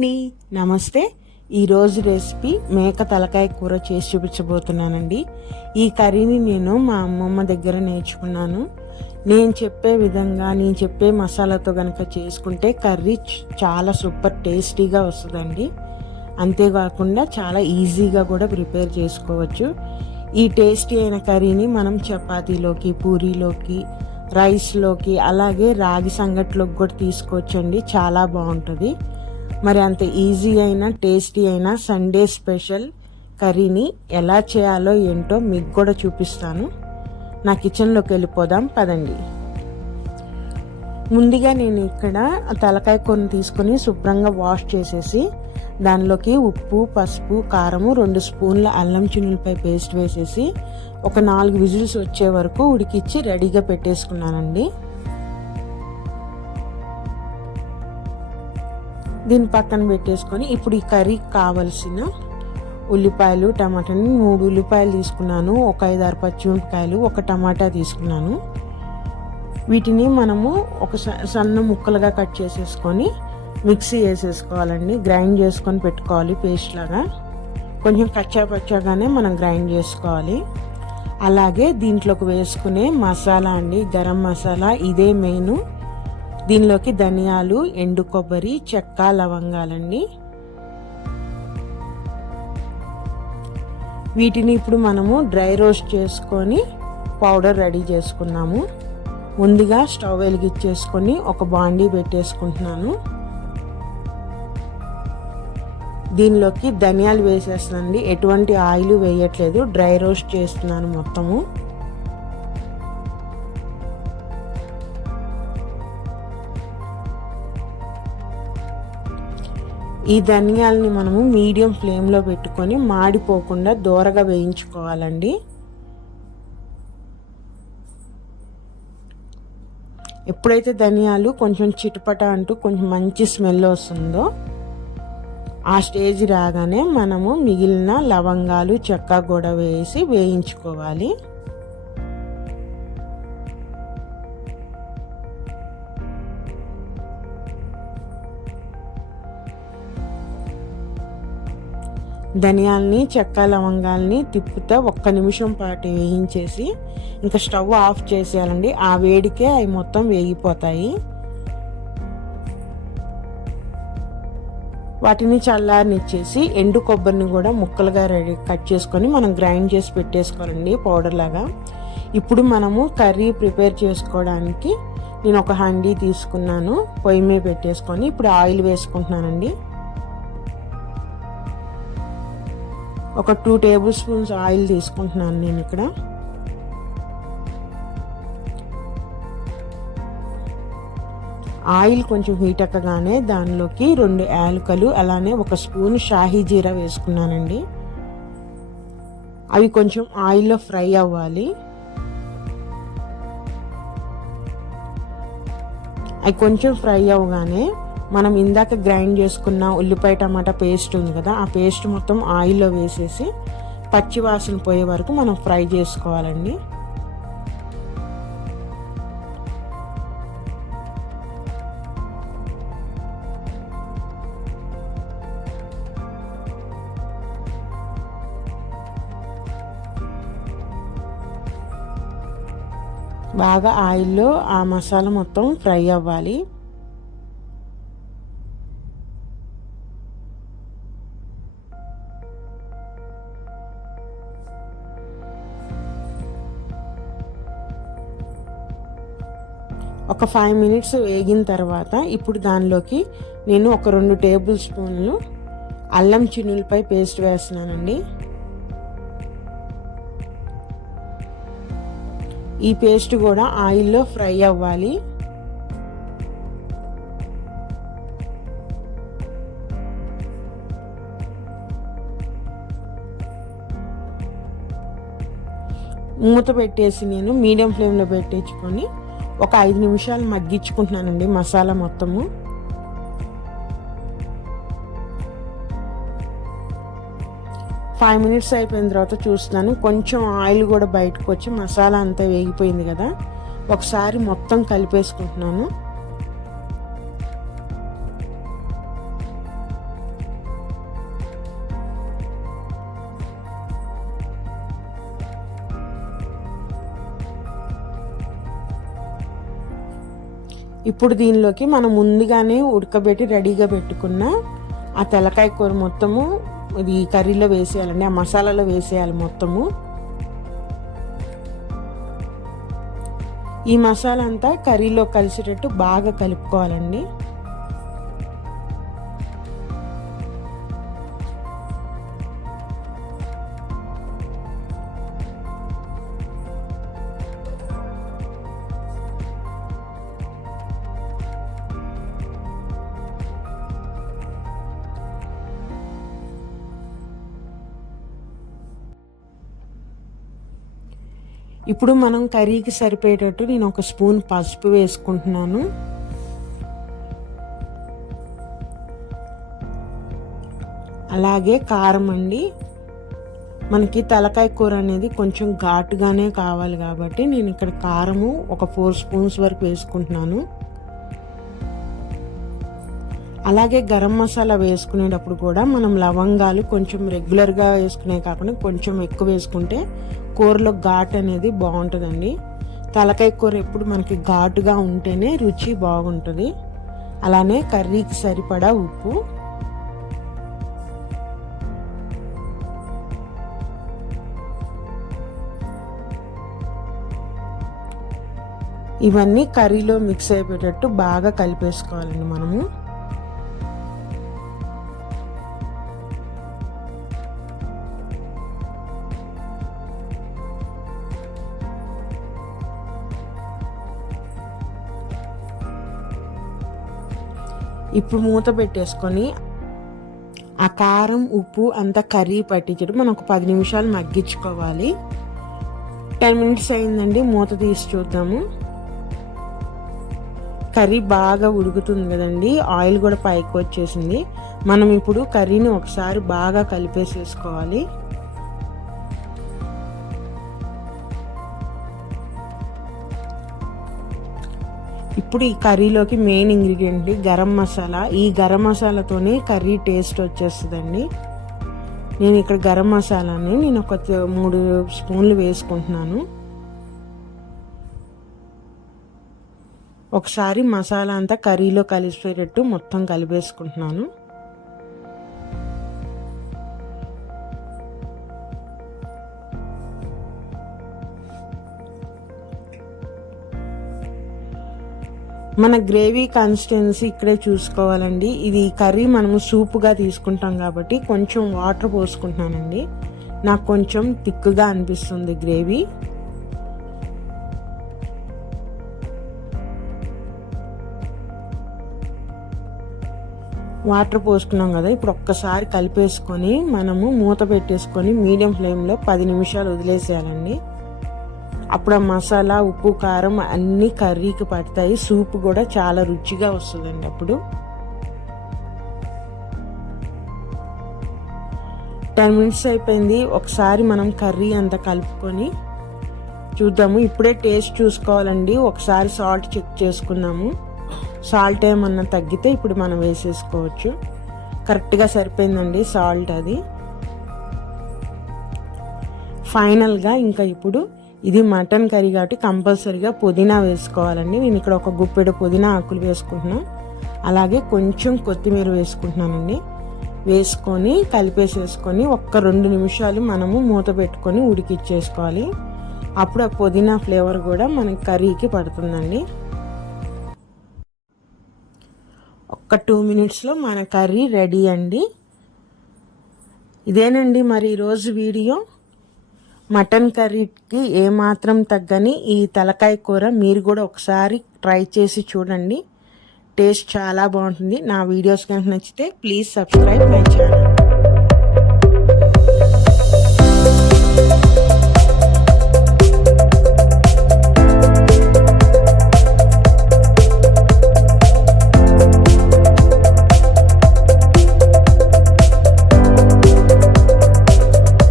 అండి, నమస్తే. ఈరోజు రెసిపీ మేక తలకాయ కూర చేసి చూపించబోతున్నానండి. ఈ కర్రీని నేను మా అమ్మమ్మ దగ్గర నేర్చుకున్నాను. నేను చెప్పే విధంగా నేను చెప్పే మసాలాతో కనుక చేసుకుంటే కర్రీ చాలా సూపర్ టేస్టీగా వస్తుందండి. అంతేకాకుండా చాలా ఈజీగా కూడా ప్రిపేర్ చేసుకోవచ్చు. ఈ టేస్టీ అయిన కర్రీని మనం చపాతీలోకి, పూరీలోకి, రైస్లోకి, అలాగే రాగి సంగట్లోకి కూడా తీసుకోవచ్చండి. చాలా బాగుంటుంది. మరి అంత ఈజీ అయినా టేస్టీ అయినా సండే స్పెషల్ కర్రీని ఎలా చేయాలో ఏంటో మీకు కూడా చూపిస్తాను. నా కిచెన్లోకి వెళ్ళిపోదాం పదండి. ముందుగా నేను ఇక్కడ తలకాయ కూరని తీసుకొని శుభ్రంగా వాష్ చేసేసి దానిలోకి ఉప్పు, పసుపు, కారము, 2 స్పూన్ల అల్లం చిన్నులపై పేస్ట్ వేసేసి ఒక 4 విజిల్స్ వచ్చే వరకు ఉడికిచ్చి రెడీగా పెట్టేసుకున్నానండి. దీని పక్కన పెట్టేసుకొని ఇప్పుడు ఈ కర్రీకి కావలసిన ఉల్లిపాయలు, టమాటాని 3 ఉల్లిపాయలు తీసుకున్నాను, ఒక 5-6 పచ్చిమిరపకాయలు, ఒక టమాటా తీసుకున్నాను. వీటిని మనము ఒక సన్న ముక్కలుగా కట్ చేసేసుకొని మిక్సీ వేసేసుకోవాలండి. గ్రైండ్ చేసుకొని పెట్టుకోవాలి పేస్ట్ లాగా. కొంచెం కచ్చా పచ్చాగానే మనం గ్రైండ్ చేసుకోవాలి. అలాగే దీంట్లోకి వేసుకునే మసాలా అండి, గరం మసాలా, ఇదే మెయిన్. దీనిలోకి ధనియాలు, ఎండు కొబ్బరి, చెక్క, లవంగాలండి. వీటిని ఇప్పుడు మనము డ్రై రోస్ట్ చేసుకొని పౌడర్ రెడీ చేసుకున్నాము. ముందుగా స్టవ్ వెలిగించేసుకొని ఒక బాండీ పెట్టేసుకుంటున్నాను. దీనిలోకి ధనియాలు వేసేస్తానండి. ఎటువంటి ఆయిల్ వేయట్లేదు, డ్రై రోస్ట్ చేస్తున్నాను మొత్తము. ఈ ధనియాలని మనము మీడియం ఫ్లేమ్లో పెట్టుకొని మాడిపోకుండా దోరగా వేయించుకోవాలండి. ఎప్పుడైతే ధనియాలు కొంచెం చిటపట అంటూ కొంచెం మంచి స్మెల్ వస్తుందో ఆ స్టేజ్ రాగానే మనము మిగిలిన లవంగాలు, చెక్క కూడా వేసి వేయించుకోవాలి. ధనియాల్ని, చెక్క, లవంగాల్ని తిప్పుతా 1 నిమిషం పాటు వేయించేసి ఇంకా స్టవ్ ఆఫ్ చేసేయాలండి. ఆ వేడికే అవి మొత్తం వేగిపోతాయి. వాటిని చల్లారనిచ్చేసి ఎండు కొబ్బరిని కూడా ముక్కలుగా కట్ చేసుకొని మనం గ్రైండ్ చేసి పెట్టేసుకోవాలండి పౌడర్ లాగా. ఇప్పుడు మనము కర్రీ ప్రిపేర్ చేసుకోవడానికి నేను ఒక హండీ తీసుకున్నాను. పొయ్యి మీద పెట్టేసుకొని ఇప్పుడు ఆయిల్ వేసుకుంటున్నానండి. ఒక 2 టేబుల్ స్పూన్స్ ఆయిల్ తీసుకుంటున్నాను నేను ఇక్కడ. ఆయిల్ కొంచెం హీట్ ఎక్కగానే దానిలోకి 2 యాలకులు, అలానే 1 స్పూన్ షాహీ జీరా వేసుకున్నానండి. అవి కొంచెం ఆయిల్లో ఫ్రై అవ్వాలి. అవి కొంచెం ఫ్రై అవ్వగానే మనం ఇందాక గ్రైండ్ చేసుకున్న ఉల్లిపాయ టమాటా పేస్ట్ ఉంది కదా, ఆ పేస్ట్ మొత్తం ఆయిల్లో వేసేసి పచ్చి వాసన పోయే వరకు మనం ఫ్రై చేసుకోవాలండి. బాగా ఆయిల్లో ఆ మసాలా మొత్తం ఫ్రై అవ్వాలి. ఒక 5 మినిట్స్ వేగిన తర్వాత ఇప్పుడు దానిలోకి నేను ఒక 2 టేబుల్ స్పూన్లు అల్లం చిన్నులపై పేస్ట్ వేస్తున్నానండి. ఈ పేస్ట్ కూడా ఆయిల్లో ఫ్రై అవ్వాలి. మూత పెట్టేసి నేను మీడియం ఫ్లేమ్లో పెట్టించుకొని ఒక 5 నిమిషాలు మగ్గించుకుంటున్నానండి మసాలా మొత్తము. ఫైవ్ మినిట్స్ అయిపోయిన తర్వాత చూస్తున్నాను, కొంచెం ఆయిల్ కూడా బయటకు వచ్చి మసాలా అంతా వేగిపోయింది కదా. ఒకసారి మొత్తం కలిపేసుకుంటున్నాను. ఇప్పుడు దీనిలోకి మనం ముందుగానే ఉడకబెట్టి రెడీగా పెట్టుకున్న ఆ తలకాయ కూర మొత్తము ఇది కర్రీలో వేసేయాలండి, ఆ మసాలాలో వేసేయాలి మొత్తము. ఈ మసాలా అంతా కర్రీలో కలిసేటట్టు బాగా కలుపుకోవాలండి. ఇప్పుడు మనం కర్రీకి సరిపోయేటట్టు నేను ఒక స్పూన్ పసుపు వేసుకుంటున్నాను. అలాగే కారం అండి. మనకి తలకాయ కూర అనేది కొంచెం ఘాటుగానే కావాలి కాబట్టి నేను ఇక్కడ కారము ఒక 4 స్పూన్స్ వరకు వేసుకుంటున్నాను. అలాగే గరం మసాలా వేసుకునేటప్పుడు కూడా మనం లవంగాలు కొంచెం రెగ్యులర్గా వేసుకునే కాకుండా కొంచెం ఎక్కువ వేసుకుంటే కూరలో ఘాటు అనేది బాగుంటుందండి. తలకాయ కూర ఎప్పుడు మనకి ఘాటుగా ఉంటేనే రుచి బాగుంటుంది. అలానే కర్రీకి సరిపడా ఉప్పు, ఇవన్నీ కర్రీలో మిక్స్ అయిపోయేటట్టు బాగా కలిపేసుకోవాలండి మనము. ఇప్పుడు మూత పెట్టేసుకొని ఆ కారం ఉప్పు అంతా కర్రీ పట్టించడం మనం ఒక 10 నిమిషాలు మగ్గించుకోవాలి. 10 మినిట్స్ అయిందండి, మూత తీసి చూద్దాము. కర్రీ బాగా ఉడుకుతుంది కదండి, ఆయిల్ కూడా పైకి వచ్చేసింది. మనం ఇప్పుడు కర్రీని ఒకసారి బాగా కలిపేసేసుకోవాలి. ఇప్పుడు ఈ కర్రీలోకి మెయిన్ ఇంగ్రీడియంట్ గరం మసాలా. ఈ గరం మసాలాతోనే కర్రీ టేస్ట్ వచ్చేస్తుందండి. నేను ఇక్కడ గరం మసాలాని ఒక 3 స్పూన్లు వేసుకుంటున్నాను. ఒకసారి మసాలా అంతా కర్రీలో కలిసిపోయేటట్టు మొత్తం కలిపేసుకుంటున్నాను. మన గ్రేవీ కన్సిస్టెన్సీ ఇక్కడే చూసుకోవాలండి. ఇది కర్రీ మనము సూపుగా తీసుకుంటాం కాబట్టి కొంచెం వాటర్ పోసుకుంటున్నానండి. నాకు కొంచెం థిక్గా అనిపిస్తుంది గ్రేవీ. వాటర్ పోసుకున్నాం కదా, ఇప్పుడు ఒక్కసారి కలిపేసుకొని మనము మూత పెట్టేసుకొని మీడియం ఫ్లేమ్లో 10 నిమిషాలు వదిలేసేయాలండి. అప్పుడు ఆ మసాలా ఉప్పు కారం అన్నీ కర్రీకి పడతాయి, సూప్ కూడా చాలా రుచిగా వస్తుందండి. అప్పుడు 10 మినిట్స్ అయిపోయింది. ఒకసారి మనం కర్రీ అంతా కలుపుకొని చూద్దాము. ఇప్పుడే టేస్ట్ చూసుకోవాలండి. ఒకసారి సాల్ట్ చెక్ చేసుకున్నాము. సాల్ట్ ఏమన్నా తగ్గితే ఇప్పుడు మనం వేసేసుకోవచ్చు. కరెక్ట్గా సరిపోయిందండి సాల్ట్ అది. ఫైనల్గా ఇంకా ఇప్పుడు ఇది మటన్ కర్రీ కాబట్టి కంపల్సరీగా పుదీనా వేసుకోవాలండి. నేను ఇక్కడ ఒక గుప్పెడు పుదీనా ఆకులు వేసుకుంటున్నాను. అలాగే కొంచెం కొత్తిమీర వేసుకుంటున్నానండి. వేసుకొని కలిపేసేసుకొని 1-2 నిమిషాలు మనము మూత పెట్టుకొని ఉడికిచ్చేసుకోవాలి. అప్పుడు ఆ పుదీనా ఫ్లేవర్ కూడా మన కర్రీకి పడుతుందండి. 2 మినిట్స్లో మన కర్రీ రెడీ అండి. ఇదేనండి మరి ఈరోజు వీడియో. మటన్ కర్రీకి ఏమాత్రం తగ్గని ఈ తలకాయ కూర మీరు కూడా ఒకసారి ట్రై చేసి చూడండి. టేస్ట్ చాలా బాగుంటుంది. నా వీడియోస్ కనుక నచ్చితే ప్లీజ్ సబ్స్క్రైబ్ మై ఛానల్.